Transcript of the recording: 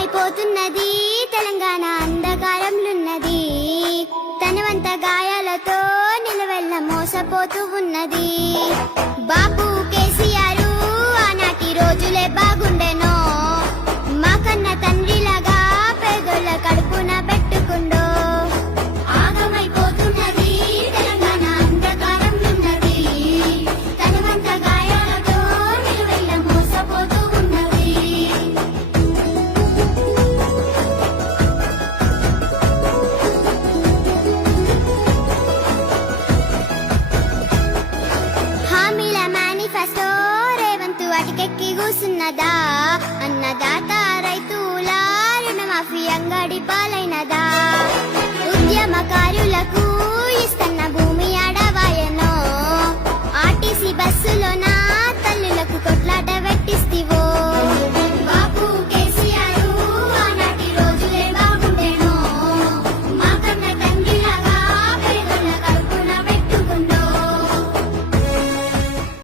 ఆగమైపోతున్నది తెలంగాణ అంధకారంలున్నది. తనవంత గాయాలతో నిలవెల్ల మోసపోతూ ఉన్నది. బాపు కేసీఆర్ ఆనాటి రోజులే బాగుండెనో, మా కన్న తండ్రిలాగా పేదోళ్ళ కడుపున పెట్టుకుండో. ఆగమైపోతున్నది తెలంగాణ అంధకారంలున్నది. తనవంత గాయాలతో నిలవెల్ల మోసపోతూ ఉన్నది. హామీల మేనిఫెస్టో రేవంతు అటికెక్కి కూసున్నదా. అన్నదాత రైతుల రుణమాఫీ అంగడి పాలై